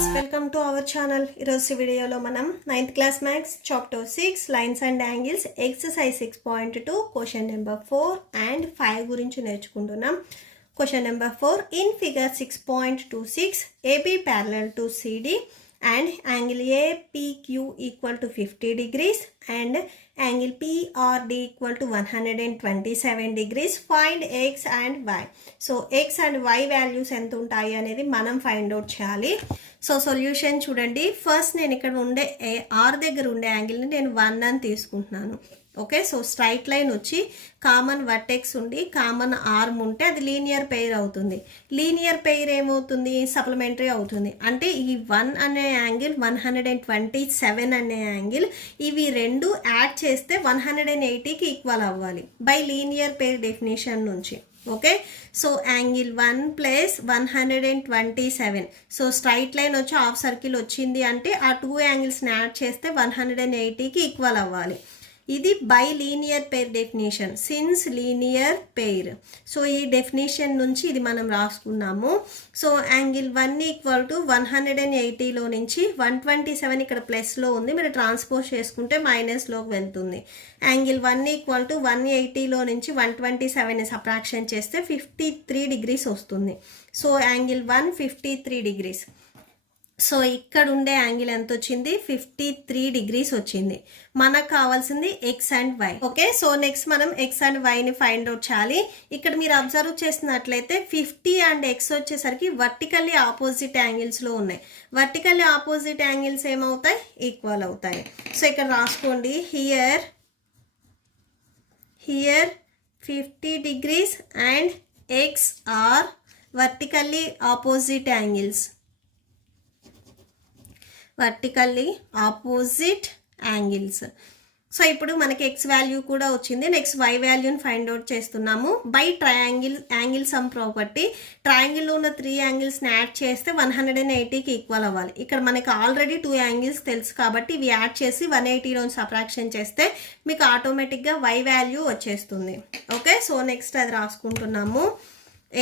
Friends, welcome to our channel. ఈరోజు వీడియోలో మనం 9th class maths chapter 6 lines and angles exercise 6.2 question number 4 and 5 గురించి నేర్చుకుంటున్నాం. Question number 4, in figure 6.26 AB parallel to CD and angle APQ equal to 50 degrees and angle PRD equal to 127 degrees. Find X and Y. So X and Y values ఎంత ఉంటాయి అనేది మనం find out చేయాలి. So solution చూడండి. First నేను ఇక్కడ ఉండే R దగ్గర ఉండే యాంగిల్ని నేను 1 అని తీసుకుంటున్నాను. ఓకే, సో స్ట్రైట్ లైన్ వచ్చి కామన్ వర్టెక్స్ ఉండి కామన్ ఆర్మ్ ఉంటే అది లీనియర్ పెయిర్ అవుతుంది. లీనియర్ పెయిర్ ఏమవుతుంది? సప్లిమెంటరీ అవుతుంది. అంటే ఈ 1 అనే యాంగిల్ 127 అనే యాంగిల్ ఇవి రెండు యాడ్ చేస్తే 180కి ఈక్వల్ అవ్వాలి బై లీనియర్ పెయిర్ డెఫినేషన్ నుంచి. Okay, so angle 1 plus 127. So straight line వచ్చి హాఫ్ సర్కిల్ వచ్చింది అంటే ఆ 2 యాంగిల్స్ని యాడ్ చేస్తే 180కి ఈక్వల్ అవ్వాలి. ఇది by linear pair definition, since linear pair. So ఈ డెఫినేషన్ నుంచి ఇది మనం రాసుకున్నాము. సో యాంగిల్ 1 ఈక్వల్ టు 180లో నుంచి 127 ఇక్కడ ప్లస్లో ఉంది, మీరు ట్రాన్స్పోజ్ చేసుకుంటే మైనస్లోకి వెళ్తుంది. యాంగిల్ 1 ఈక్వల్ టు 180లో నుంచి 127ని సబ్ట్రాక్షన్ చేస్తే 53 డిగ్రీస్ వస్తుంది. So angle 1 53 degrees. సో ఇక్కడ ఉండే యాంగిల్ ఎంత వచ్చింది? 53 డిగ్రీస్ వచ్చింది. మనకు కావాల్సింది x and y. Okay, so next మనం ఎక్స్ అండ్ వైని ఫైండ్ అవుట్ చేయాలి. ఇక్కడ మీరు అబ్జర్వ్ చేసినట్లయితే 50 అండ్ ఎక్స్ వచ్చేసరికి వర్టికల్లీ ఆపోజిట్ యాంగిల్స్లో ఉన్నాయి. వర్టికల్లీ ఆపోజిట్ యాంగిల్స్ ఏమవుతాయి? ఈక్వల్ అవుతాయి. సో ఇక్కడ రాసుకోండి, here 50 degrees and x are vertically opposite angles. Vertically opposite angles. So ఇప్పుడు మనకి ఎక్స్ వాల్యూ కూడా వచ్చింది. నెక్స్ట్ వై వాల్యూని ఫైండ్ అవుట్ చేస్తున్నాము బై యాంగిల్ సమ్ ప్రాపర్టీ. ట్రయాంగిల్లో ఉన్న 3 యాంగిల్స్ని యాడ్ చేస్తే 180కి ఈక్వల్ అవ్వాలి. ఇక్కడ మనకి ఆల్రెడీ 2 యాంగిల్స్ తెలుసు కాబట్టి ఇవి యాడ్ చేసి 180లో సబ్ట్రాక్షన్ చేస్తే మీకు ఆటోమేటిక్గా వై వాల్యూ వచ్చేస్తుంది. ఓకే, సో నెక్స్ట్ అది రాసుకుంటున్నాము.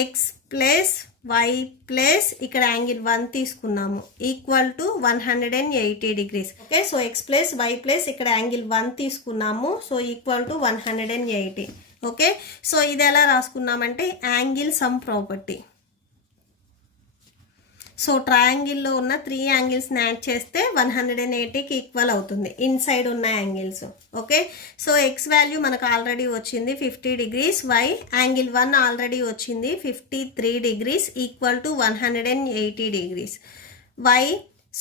ఎక్స్ ప్లస్ వై ప్లస్ ఇక్కడ యాంగిల్ 1 తీసుకున్నాము equal to 180 degrees. Okay, so x plus y plus ఇక్కడ యాంగిల్ 1 తీసుకున్నాము, so equal to 180. Okay, so ఇది ఎలా రాసుకున్నామంటే యాంగిల్ సమ్ ప్రాపర్టీ. సో ట్రయాంగిల్లో ఉన్న 3 యాంగిల్స్ని యాడ్ చేస్తే 180కి ఈక్వల్ అవుతుంది ఇన్సైడ్ ఉన్న angles. Okay, so x value మనకు ఆల్రెడీ వచ్చింది 50 డిగ్రీస్, వై యాంగిల్ 1 ఆల్రెడీ వచ్చింది 53 degrees equal to 180 degrees. Y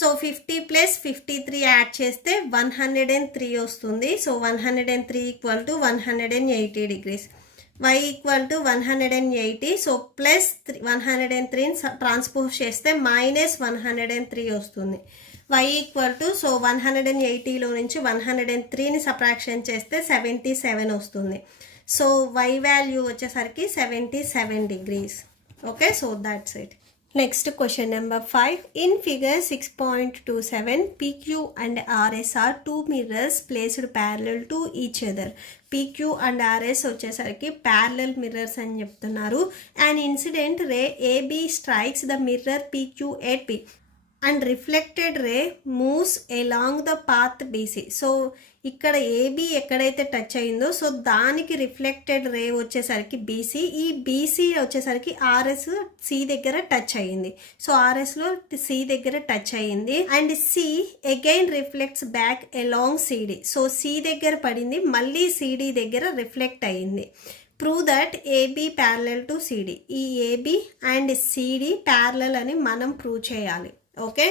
so 50 plus 53 add చేస్తే 103 వస్తుంది. So 103 equal to 180 degrees. y equal to 180. So plus 103 transpose చేస్తే మైనస్ 103 వస్తుంది. y equal to so 180లో నుంచి 103ని సబ్ట్రాక్షన్ చేస్తే 77 వస్తుంది. సో y వాల్యూ వచ్చేసరికి 77 degrees. Okay, so that's it. Next question number 5. In figure 6.27, PQ and RS are 2 mirrors placed parallel to each other. PQ and RS వచ్చేసరికి parallel mirrors అని చెప్తున్నారు. An incident ray AB strikes the mirror PQ at P and reflected ray moves along the path BC. So ఇక్కడ AB ఎక్కడైతే touch అయిందో so దానికి reflected ray వచ్చేసరికి BC, ఈ BC వచ్చేసరికి ఆర్ఎస్ సి దగ్గర టచ్ అయ్యింది. సో ఆర్ఎస్లో సి దగ్గర టచ్ అయ్యింది and C again reflects back along CD. So C దగ్గర పడింది, మళ్ళీ సిడి దగ్గర రిఫ్లెక్ట్ అయ్యింది. Prove that AB parallel to CD. ఈ ఏబి అండ్ సిడి ప్యారలల్ అని మనం ప్రూవ్ చేయాలి. ఓకే,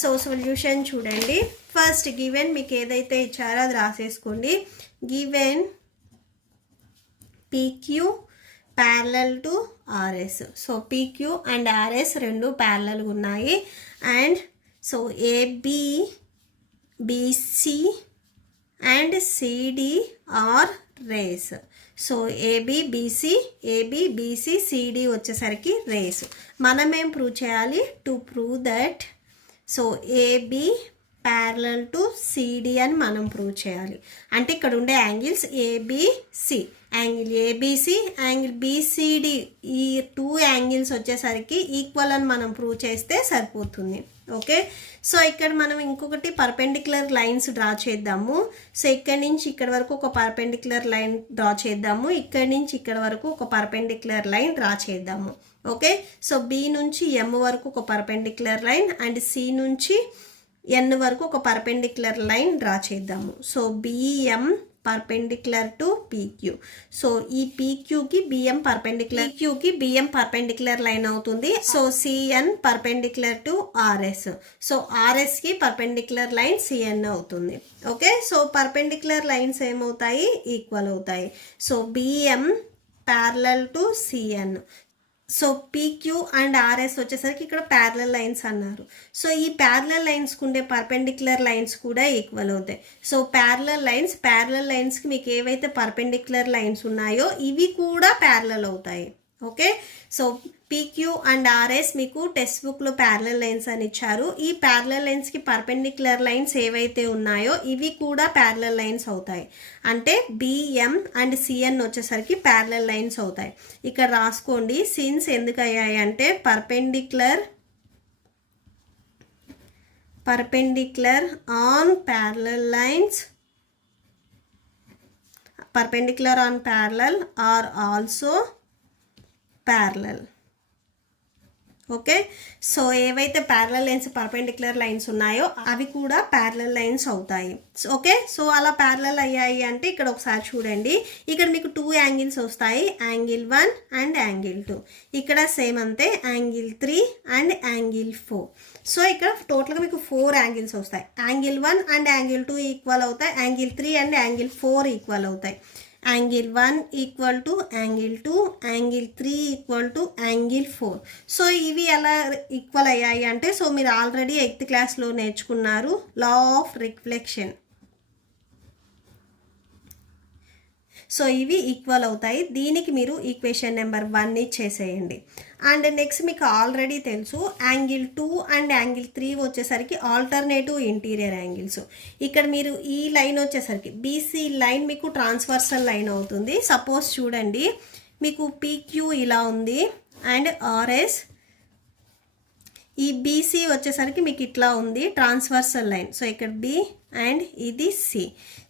సో సొల్యూషన్ చూడండి. ఫస్ట్ గివెన్ మీకు ఏదైతే ఇచ్చారో అది రాసేసుకోండి. Given PQ parallel to RS. So PQ and RS రెండు ప్యారలల్గా ఉన్నాయి. And so AB BC and CD are rays. So AB BC CD వచ్చేసరికి రేస్. మనం ఏం ప్రూవ్ చేయాలి? To prove that so AB parallel to CD అని మనం prove చేయాలి. అంటే ఇక్కడ ఉండే angles ABC. Angle ABC, angle BCD, ఈ 2 యాంగిల్స్ వచ్చేసరికి ఈక్వల్ అని మనం ప్రూవ్ చేస్తే సరిపోతుంది. ఓకే, సో ఇక్కడ మనం ఇంకొకటి పర్పెండిక్యులర్ లైన్స్ డ్రా చేద్దాము. సో ఇక్కడి నుంచి ఇక్కడ వరకు ఒక పర్పెండిక్యులర్ లైన్ డ్రా చేద్దాము, ఇక్కడి నుంచి ఇక్కడ వరకు ఒక పర్పెండిక్యులర్ లైన్ డ్రా చేద్దాము. ఓకే, సో బి నుంచి ఎం వరకు ఒక పర్పెండిక్యులర్ లైన్ అండ్ సి నుంచి ఎన్ వరకు ఒక పర్పెండిక్యులర్ లైన్ డ్రా చేద్దాము. So BM perpendicular to PQ. So ఈ పీక్యూకి బిఎం పర్పెండిక్యులర్, క్యూకి బిఎం పర్పెండిక్యులర్ లైన్ అవుతుంది. So CN perpendicular to RS. So ఆర్ఎస్కి పర్పెండిక్యులర్ లైన్ సిఎన్ అవుతుంది. ఓకే, సో పర్పెండిక్యులర్ లైన్స్ ఏమవుతాయి, ఈక్వల్ అవుతాయి. So BM parallel to CN. So PQ and RS వచ్చేసరికి ఇక్కడ ప్యారలల్ లైన్స్ అన్నారు. సో ఈ ప్యారలల్ లైన్స్కి ఉండే పర్పెండిక్యులర్ లైన్స్ కూడా ఈక్వల్ అవుతాయి. సో ప్యారలల్ లైన్స్కి మీకు ఏవైతే పర్పెండిక్యులర్ లైన్స్ ఉన్నాయో ఇవి కూడా ప్యారలల్ అవుతాయి. Okay, so PQ and RS మీకు టెక్స్ట్ బుక్లో ప్యారలల్ లైన్స్ అని ఇచ్చారు. ఈ ప్యారలల్ లైన్స్కి పర్పెండిక్యులర్ లైన్స్ ఏవైతే ఉన్నాయో ఇవి కూడా ప్యారలల్ లైన్స్ అవుతాయి. అంటే బిఎం అండ్ సిఎన్ వచ్చేసరికి ప్యారలల్ లైన్స్ అవుతాయి. ఇక్కడ రాసుకోండి, సిన్స్ ఎందుకు అయ్యాయి అంటే perpendicular on parallel lines, perpendicular on parallel are also parallel. Okay, so ఏవైతే ప్యారలల్ లైన్స్ పర్పెండిక్యులర్ లైన్స్ ఉన్నాయో అవి కూడా ప్యారలల్ లైన్స్ అవుతాయి. ఓకే, సో అలా ప్యారలల్ అయ్యాయి అంటే ఇక్కడ ఒకసారి చూడండి, ఇక్కడ మీకు 2 యాంగిల్స్ వస్తాయి, యాంగిల్ 1 అండ్ యాంగిల్ 2. ఇక్కడ సేమ్ అంతే, యాంగిల్ 3 అండ్ యాంగిల్ 4. సో ఇక్కడ టోటల్గా మీకు 4 యాంగిల్స్ వస్తాయి. యాంగిల్ 1 అండ్ యాంగిల్ 2 ఈక్వల్ అవుతాయి, యాంగిల్ 3 అండ్ యాంగిల్ 4 ఈక్వల్ అవుతాయి. Angle 1 equal to angle 2, angle 3 equal to angle 4. So ఇవి ఎలా ఈక్వల్ అయ్యాయి అంటే, సో మీరు ఆల్రెడీ 8th క్లాస్లో నేర్చుకున్నారు లా ఆఫ్ రిఫ్లెక్షన్. సో ఇవి ఈక్వల్ అవుతాయి. దీనికి మీరు ఈక్వేషన్ నెంబర్ 1 చేసేయండి. అండ్ నెక్స్ట్ మీకు ఆల్రెడీ తెలుసు యాంగిల్ 2 అండ్ యాంగిల్ 3 వచ్చేసరికి ఆల్టర్నేటివ్ ఇంటీరియర్ యాంగిల్స్. ఇక్కడ మీరు ఈ లైన్ వచ్చేసరికి బీసీ లైన్ మీకు ట్రాన్స్వర్సల్ లైన్ అవుతుంది. సపోజ్ చూడండి, మీకు పీక్యూ ఇలా ఉంది అండ్ ఆర్ఎస్, ఈ బీసీ వచ్చేసరికి మీకు ఇట్లా ఉంది ట్రాన్స్వర్సల్ లైన్. సో ఇక్కడ బి అండ్ ఇది సి.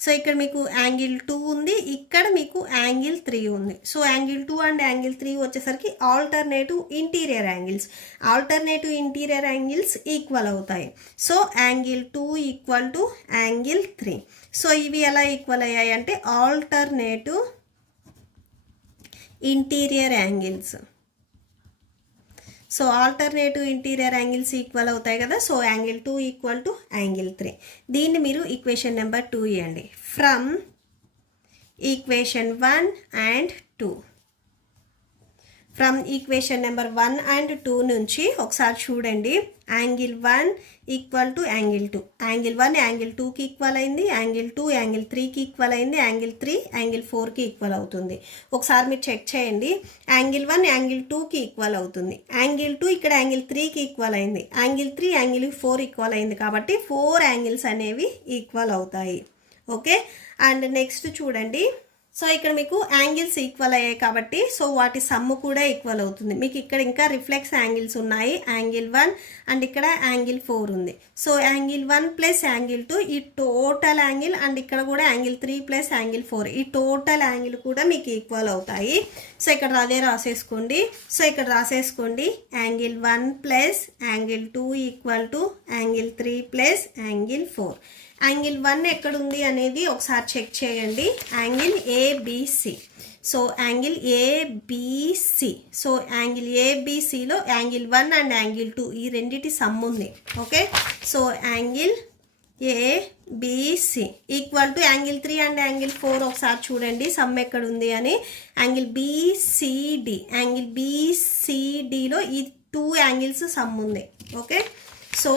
సో ఇక్కడ మీకు యాంగిల్ 2 ఉంది, ఇక్కడ మీకు యాంగిల్ 3 ఉంది. సో యాంగిల్ 2 అండ్ యాంగిల్ 3 వచ్చేసరికి alternative interior angles. Alternative interior angles equal అవుతాయి. So angle 2 equal to angle 3. So ఇవి ఎలా ఈక్వల్ అయ్యాయి అంటే alternative interior angles. So alternative interior angles equal అవుతాయి కదా. So angle 2 equal to angle 3. దీన్ని మీరు ఈక్వేషన్ నెంబర్ 2 ఇవ్వండి. From equation 1 and 2, from equation number 1 and 2 నుంచి ఒకసారి చూడండి, angle 1 equal to angle 2. Angle 1 angle 2కి ఈక్వల్ అయింది, యాంగిల్ 2 యాంగిల్ 3కి ఈక్వల్ అయింది, యాంగిల్ 3 యాంగిల్ 4కి ఈక్వల్ అవుతుంది. ఒకసారి మీరు చెక్ చేయండి, యాంగిల్ 1 యాంగిల్ 2కి ఈక్వల్ అవుతుంది, యాంగిల్ 2 ఇక్కడ యాంగిల్ 3కి ఈక్వల్ అయింది, యాంగిల్ 3 యాంగిల్ 4 ఈక్వల్ అయింది. కాబట్టి 4 యాంగిల్స్ అనేవి ఈక్వల్ అవుతాయి. ఓకే, అండ్ నెక్స్ట్ చూడండి, సో ఇక్కడ మీకు యాంగిల్స్ ఈక్వల్ అయ్యాయి కాబట్టి సో వాటి సమ్ము కూడా ఈక్వల్ అవుతుంది. మీకు ఇక్కడ ఇంకా రిఫ్లెక్స్ యాంగిల్స్ ఉన్నాయి, యాంగిల్ 1 అండ్ ఇక్కడ యాంగిల్ 4 ఉంది. సో యాంగిల్ 1 ప్లస్ యాంగిల్ 2 ఈ టోటల్ యాంగిల్ అండ్ ఇక్కడ కూడా యాంగిల్ 3 ప్లస్ యాంగిల్ 4 ఈ టోటల్ యాంగిల్ కూడా మీకు ఈక్వల్ అవుతాయి. సో ఇక్కడ అదే రాసేసుకోండి. సో ఇక్కడ రాసేసుకోండి, angle 1 plus angle 2 equal to angle 3 plus angle 4. Angle 1 ఎక్కడుంది అనేది ఒకసారి చెక్ చేయండి, angle ABC. So angle ABC, so angle ఏబిసిలో యాంగిల్ 1 అండ్ యాంగిల్ 2 ఈ రెండిటి సమ్ ఉంది. Okay, so angle ABC equal to angle 3 and angle 4 ఒకసారి చూడండి సమ్ ఎక్కడ ఉంది అని. యాంగిల్ బిసిడి, యాంగిల్ బిసిడిలో ఈ 2 యాంగిల్స్ సమ్ ఉంది. ఓకే, సో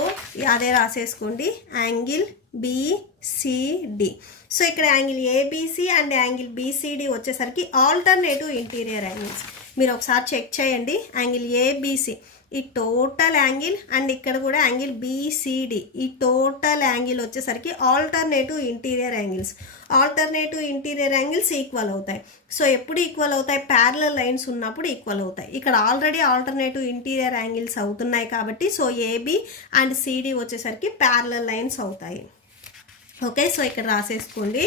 అదే రాసేసుకోండి, యాంగిల్ బిసిడి. సో ఇక్కడ angle ABC and angle BCD వచ్చేసరికి ఆల్టర్నేటివ్ ఇంటీరియర్ యాంగిల్స్. మీరు ఒకసారి చెక్ చేయండి, యాంగిల్ ఏబిసి ఈ టోటల్ యాంగిల్ అండ్ ఇక్కడ కూడా యాంగిల్ BCD, ఈ టోటల్ యాంగిల్ వచ్చేసరికి ఆల్టర్నేటివ్ ఇంటీరియర్ యాంగిల్స్ ఈక్వల్ అవుతాయి. సో ఎప్పుడు ఈక్వల్ అవుతాయి? ప్యారలల్ లైన్స్ ఉన్నప్పుడు ఈక్వల్ అవుతాయి. ఇక్కడ ఆల్రెడీ ఆల్టర్నేటివ్ ఇంటీరియర్ యాంగిల్స్ అవుతున్నాయి కాబట్టి సో AB అండ్ CD వచ్చేసరికి ప్యారలల్ లైన్స్ అవుతాయి. ఓకే, సో ఇక్కడ రాసేసుకోండి.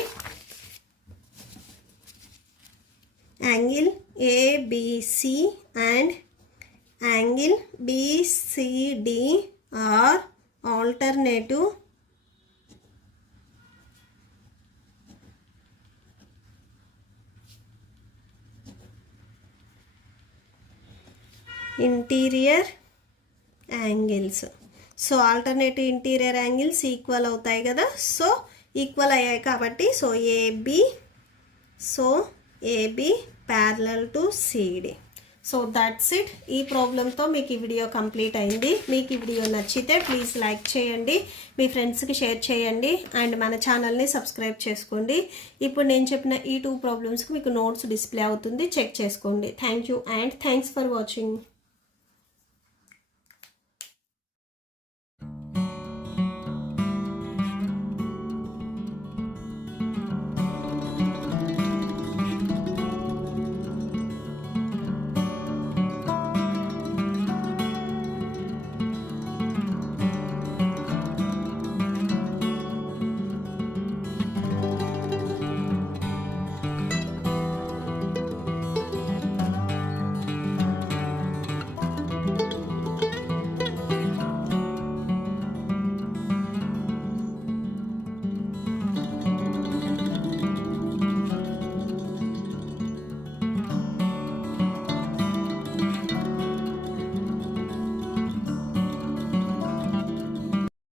Angle ABC and angle BCD are alternative interior angles. So alternative interior angles equal అవుతాయి కదా. సో ఈక్వల్ అయ్యాయి కాబట్టి so AB parallel to CD. So that's it. ఈ ప్రాబ్లంతో మీకు ఈ వీడియో కంప్లీట్ అయింది. మీకు ఈ వీడియో నచ్చితే ప్లీజ్ లైక్ చేయండి, మీ ఫ్రెండ్స్కి షేర్ చేయండి అండ్ మన ఛానల్ని సబ్స్క్రైబ్ చేసుకోండి. ఇప్పుడు నేను చెప్పిన ఈ 2 ప్రాబ్లమ్స్కి మీకు నోట్స్ డిస్ప్లే అవుతుంది, చెక్ చేసుకోండి. Thank you and thanks for watching.